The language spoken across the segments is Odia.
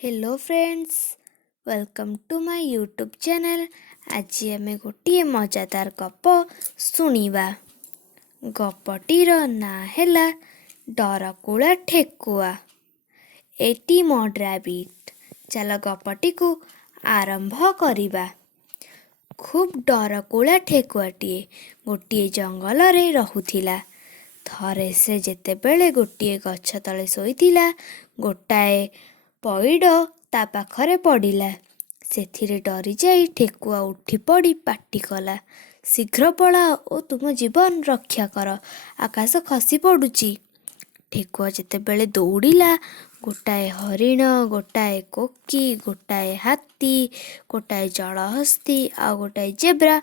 Hello friends, welcome to my YouTube channel. आज आम गोटे मजादार गप शुणा। गपटीर ना है डरकुला ठेकुआ। एटी मड रैबिट। चल गपटी को आरंभ करिबा। खूब डरकुला ठेकुआटीए गोटे जंगल रे रहुथिला। थरे से जेतेबेले गोटे गछ तले शोइथिला, गोटाए पइड ता पाखरे पड़िला। ସେଥିରେ ଡରି ଯାଇ ଠେକୁଆ ଉଠି ପଡ଼ି ପାଟି କଲା, ଶୀଘ୍ର ପଳାଅ ଓ ତୁମ ଜୀବନ ରକ୍ଷା କର, ଆକାଶ ଖସି ପଡ଼ୁଛି। ଠେକୁଆ ଯେତେବେଳେ ଦୌଡ଼ିଲା, ଗୋଟାଏ ହରିଣ, ଗୋଟାଏ କୋକି, ଗୋଟାଏ ହାତୀ, ଗୋଟାଏ ଜଳହସ୍ତୀ ଆଉ ଗୋଟାଏ ଜେବ୍ରା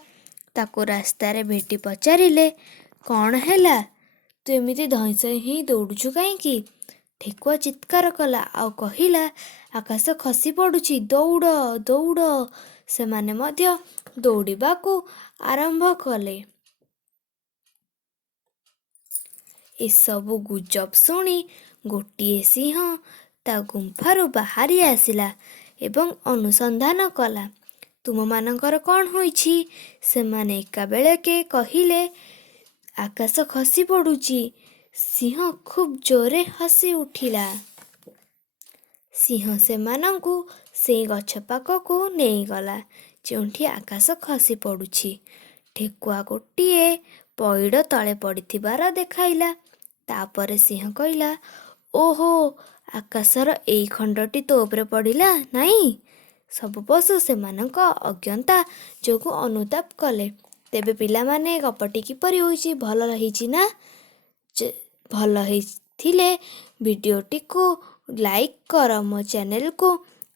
ତାକୁ ରାସ୍ତାରେ ଭେଟି ପଚାରିଲେ, କ'ଣ ହେଲା? ତୁ ଏମିତି ଧଇଁ ସଇଁ ହେଇ ଦୌଡ଼ୁଛୁ କାହିଁକି? ଠେକୁଆ ଚିତ୍କାର କଲା ଆଉ କହିଲା, ଆକାଶ ଖସି ପଡ଼ୁଛି, ଦୌଡ଼ ଦୌଡ଼। ସେମାନେ ମଧ୍ୟ ଦୌଡ଼ିବାକୁ ଆରମ୍ଭ କଲେ। ଏସବୁ ଗୁଜବ ଶୁଣି ଗୋଟିଏ ସିଂହ ତା ଗୁମ୍ଫାରୁ ବାହାରି ଆସିଲା ଏବଂ ଅନୁସନ୍ଧାନ କଲା। ତୁମମାନଙ୍କର କ'ଣ ହୋଇଛି? ସେମାନେ ଏକାବେଳକେ କହିଲେ, ଆକାଶ ଖସି ପଡ଼ୁଛି। ସିଂହ ଖୁବ୍ ଜୋରରେ ହସି ଉଠିଲା। ସିଂହ ସେମାନଙ୍କୁ ସେଇ ଗଛ ପାଖକୁ ନେଇଗଲା ଯେଉଁଠି ଆକାଶ ଖସି ପଡ଼ୁଛି। ଠେକୁଆ ଗୋଟିଏ ପଇଡ଼ ତଳେ ପଡ଼ିଥିବାର ଦେଖାଇଲା। ତାପରେ ସିଂହ କହିଲା, ଓହୋ, ଆକାଶର ଏଇ ଖଣ୍ଡଟି ତୋ ଉପରେ ପଡ଼ିଲା ନାହିଁ। ସବୁ ପଶୁ ସେମାନଙ୍କ ଅଜ୍ଞତା ଯୋଗୁଁ ଅନୁତାପ କଲେ। ତେବେ ପିଲାମାନେ, ଗପଟି କିପରି ହୋଇଛି? ଭଲ ହେଇଛି ନା? ଭଲ ହେଇଥିଲେ ଭିଡ଼ିଓଟିକୁ ଲାଇକ୍ କର, ମୋ ଚ୍ୟାନେଲକୁ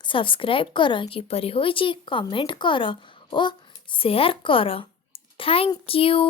ସବସ୍କ୍ରାଇବ୍ କର, କିପରି ହୋଇଛି କମେଣ୍ଟ କର ଓ ସେୟାର କର। Thank you.